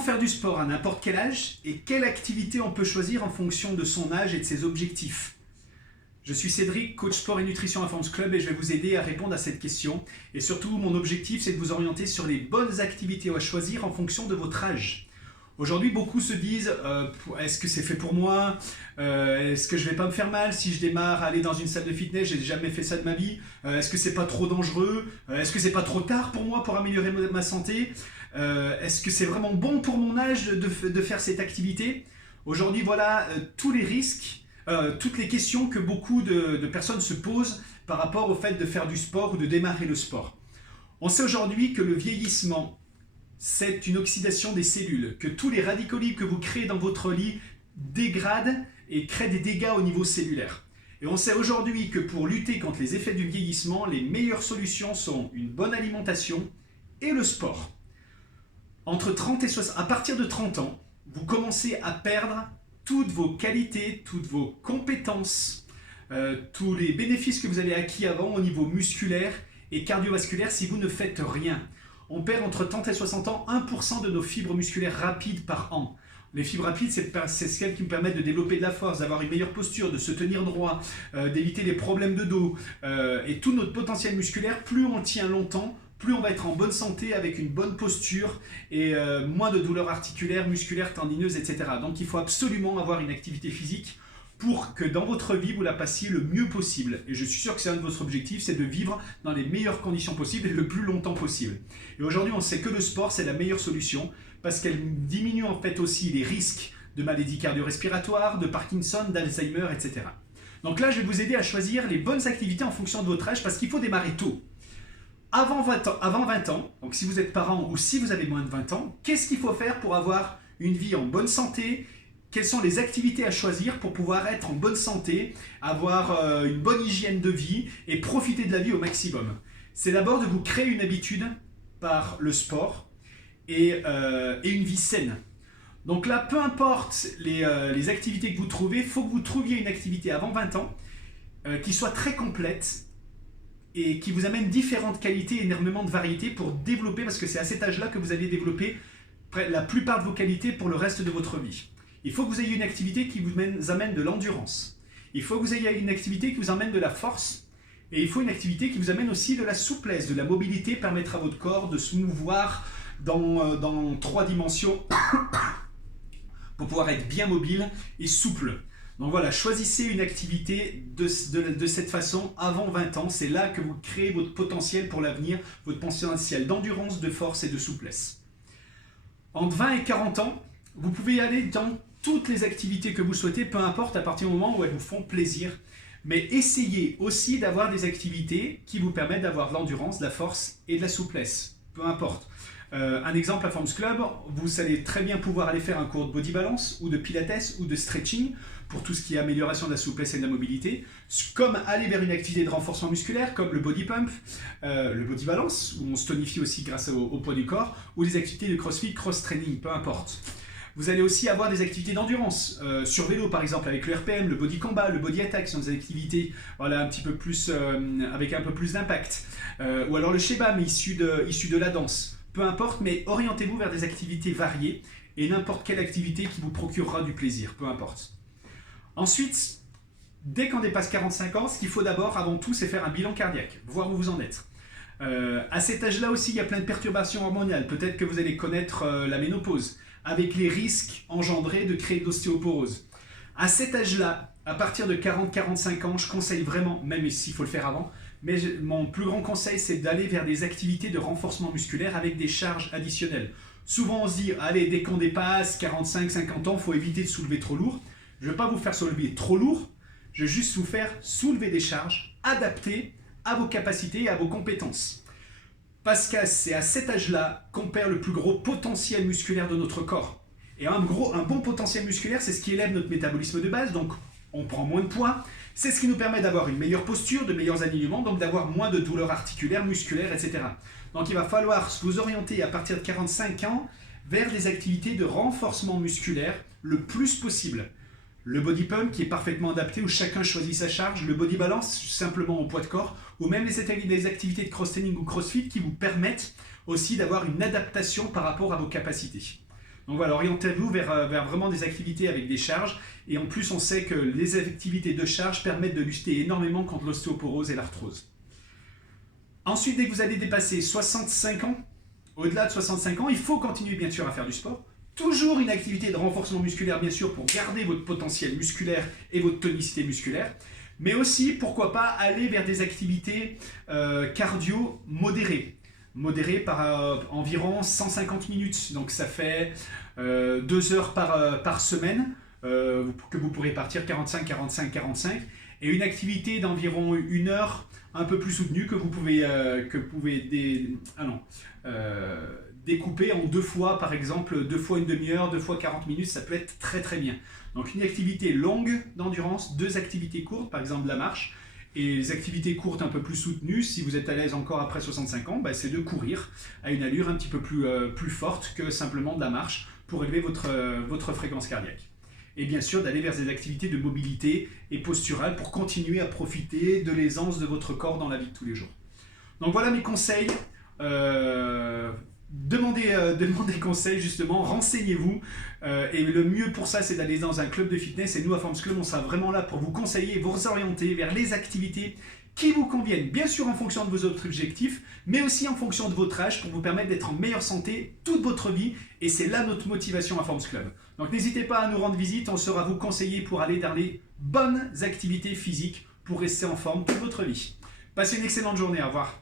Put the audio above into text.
Comment faire du sport à n'importe quel âge et quelle activité on peut choisir en fonction de son âge et de ses objectifs? Je suis Cédric, coach sport et nutrition à Forms Club et je vais vous aider à répondre à cette question. Et surtout, mon objectif, c'est de vous orienter sur les bonnes activités à choisir en fonction de votre âge. Aujourd'hui, beaucoup se disent est-ce que c'est fait pour moi? Est-ce que je vais pas me faire mal si je démarre à aller dans une salle de fitness? J'ai jamais fait ça de ma vie. Est-ce que c'est pas trop dangereux? Est-ce que c'est pas trop tard pour moi pour améliorer ma santé? Est-ce que c'est vraiment bon pour mon âge de faire cette activité? Aujourd'hui, voilà tous les risques, toutes les questions que beaucoup de personnes se posent par rapport au fait de faire du sport ou de démarrer le sport. On sait aujourd'hui que le vieillissement, c'est une oxydation des cellules, que tous les radicaux libres que vous créez dans votre lit dégradent et créent des dégâts au niveau cellulaire. Et on sait aujourd'hui que pour lutter contre les effets du vieillissement, les meilleures solutions sont une bonne alimentation et le sport. Entre 30 et 60, à partir de 30 ans, vous commencez à perdre toutes vos qualités, toutes vos compétences, tous les bénéfices que vous avez acquis avant au niveau musculaire et cardiovasculaire si vous ne faites rien. On perd entre 30 et 60 ans 1% de nos fibres musculaires rapides par an. Les fibres rapides, c'est celles qui nous permettent de développer de la force, d'avoir une meilleure posture, de se tenir droit, d'éviter les problèmes de dos. Et tout notre potentiel musculaire, plus on tient longtemps, plus on va être en bonne santé avec une bonne posture et moins de douleurs articulaires, musculaires, tendineuses, etc. Donc il faut absolument avoir une activité physique pour que dans votre vie, vous la passiez le mieux possible. Et je suis sûr que c'est un de vos objectifs, c'est de vivre dans les meilleures conditions possibles et le plus longtemps possible. Et aujourd'hui, on sait que le sport, c'est la meilleure solution parce qu'elle diminue en fait aussi les risques de maladies cardio-respiratoires, de Parkinson, d'Alzheimer, etc. Donc là, je vais vous aider à choisir les bonnes activités en fonction de votre âge parce qu'il faut démarrer tôt. Avant 20 ans, donc si vous êtes parent ou si vous avez moins de 20 ans, qu'est-ce qu'il faut faire pour avoir une vie en bonne santé? Quelles sont les activités à choisir pour pouvoir être en bonne santé, avoir une bonne hygiène de vie et profiter de la vie au maximum? C'est d'abord de vous créer une habitude par le sport et une vie saine. Donc là, peu importe les activités que vous trouvez, il faut que vous trouviez une activité avant 20 ans qui soit très complète et qui vous amène différentes qualités et énormément de variétés pour développer, parce que c'est à cet âge-là que vous allez développer la plupart de vos qualités pour le reste de votre vie. Il faut que vous ayez une activité qui vous amène de l'endurance. Il faut que vous ayez une activité qui vous amène de la force. Et il faut une activité qui vous amène aussi de la souplesse, de la mobilité, permettre à votre corps de se mouvoir dans 3 dimensions pour pouvoir être bien mobile et souple. Donc voilà, choisissez une activité de cette façon avant 20 ans. C'est là que vous créez votre potentiel pour l'avenir, votre potentiel d'endurance, de force et de souplesse. Entre 20 et 40 ans, vous pouvez y aller dans toutes les activités que vous souhaitez, peu importe à partir du moment où elles vous font plaisir. Mais essayez aussi d'avoir des activités qui vous permettent d'avoir de l'endurance, de la force et de la souplesse, peu importe. Un exemple à Forms Club, vous allez très bien pouvoir aller faire un cours de body balance ou de pilates ou de stretching pour tout ce qui est amélioration de la souplesse et de la mobilité, comme aller vers une activité de renforcement musculaire comme le body pump, le body balance, où on se tonifie aussi grâce au poids du corps, ou des activités de crossfit, cross-training, peu importe. Vous allez aussi avoir des activités d'endurance, sur vélo par exemple avec le RPM, le body combat, le body attack, ce sont des activités voilà, un petit peu plus, avec un peu plus d'impact. Ou alors le shebam issu de la danse. Peu importe, mais orientez-vous vers des activités variées et n'importe quelle activité qui vous procurera du plaisir, peu importe. Ensuite, dès qu'on dépasse 45 ans, ce qu'il faut d'abord, avant tout, c'est faire un bilan cardiaque, voir où vous en êtes. À cet âge-là aussi, il y a plein de perturbations hormonales. Peut-être que vous allez connaître la ménopause, avec les risques engendrés de créer de l'ostéoporose. À cet âge-là, à partir de 40-45 ans, je conseille vraiment, même s'il faut le faire avant, mais mon plus grand conseil, c'est d'aller vers des activités de renforcement musculaire avec des charges additionnelles. Souvent, on se dit, allez, dès qu'on dépasse 45-50 ans, il faut éviter de soulever trop lourd. Je ne vais pas vous faire soulever trop lourd, je vais juste vous faire soulever des charges adaptées à vos capacités et à vos compétences. Parce que c'est à cet âge-là qu'on perd le plus gros potentiel musculaire de notre corps. Et un bon potentiel musculaire, c'est ce qui élève notre métabolisme de base, donc on prend moins de poids. C'est ce qui nous permet d'avoir une meilleure posture, de meilleurs alignements, donc d'avoir moins de douleurs articulaires, musculaires, etc. Donc il va falloir vous orienter à partir de 45 ans vers des activités de renforcement musculaire le plus possible. Le body pump qui est parfaitement adapté où chacun choisit sa charge, le body balance simplement au poids de corps, ou même les activités de cross-training ou crossfit qui vous permettent aussi d'avoir une adaptation par rapport à vos capacités. Donc voilà, orientez-vous vers vraiment des activités avec des charges. Et en plus, on sait que les activités de charge permettent de lutter énormément contre l'ostéoporose et l'arthrose. Ensuite, dès que vous allez dépasser 65 ans, au-delà de 65 ans, il faut continuer bien sûr à faire du sport. Toujours une activité de renforcement musculaire bien sûr pour garder votre potentiel musculaire et votre tonicité musculaire. Mais aussi, pourquoi pas, aller vers des activités cardio modérées. Modérées par environ 150 minutes. Donc ça fait 2 heures par semaine que vous pourrez partir 45, 45, 45. Et une activité d'environ 1 heure un peu plus soutenue que vous pouvez, découper en 2 fois, par exemple 2 fois une demi-heure, 2 fois 40 minutes, ça peut être très très bien. Donc une activité longue d'endurance, 2 activités courtes, par exemple la marche, et les activités courtes un peu plus soutenues, si vous êtes à l'aise encore après 65 ans, c'est de courir à une allure un petit peu plus forte que simplement de la marche pour élever votre fréquence cardiaque. Et bien sûr d'aller vers des activités de mobilité et posturale pour continuer à profiter de l'aisance de votre corps dans la vie de tous les jours. Donc voilà mes conseils. Demandez conseil justement, renseignez-vous et le mieux pour ça c'est d'aller dans un club de fitness et nous à Forms Club on sera vraiment là pour vous conseiller et vous orienter vers les activités qui vous conviennent, bien sûr en fonction de vos autres objectifs, mais aussi en fonction de votre âge pour vous permettre d'être en meilleure santé toute votre vie et c'est là notre motivation à Forms Club. Donc n'hésitez pas à nous rendre visite, on sera vous conseiller pour aller dans les bonnes activités physiques pour rester en forme toute votre vie. Passez une excellente journée, au revoir.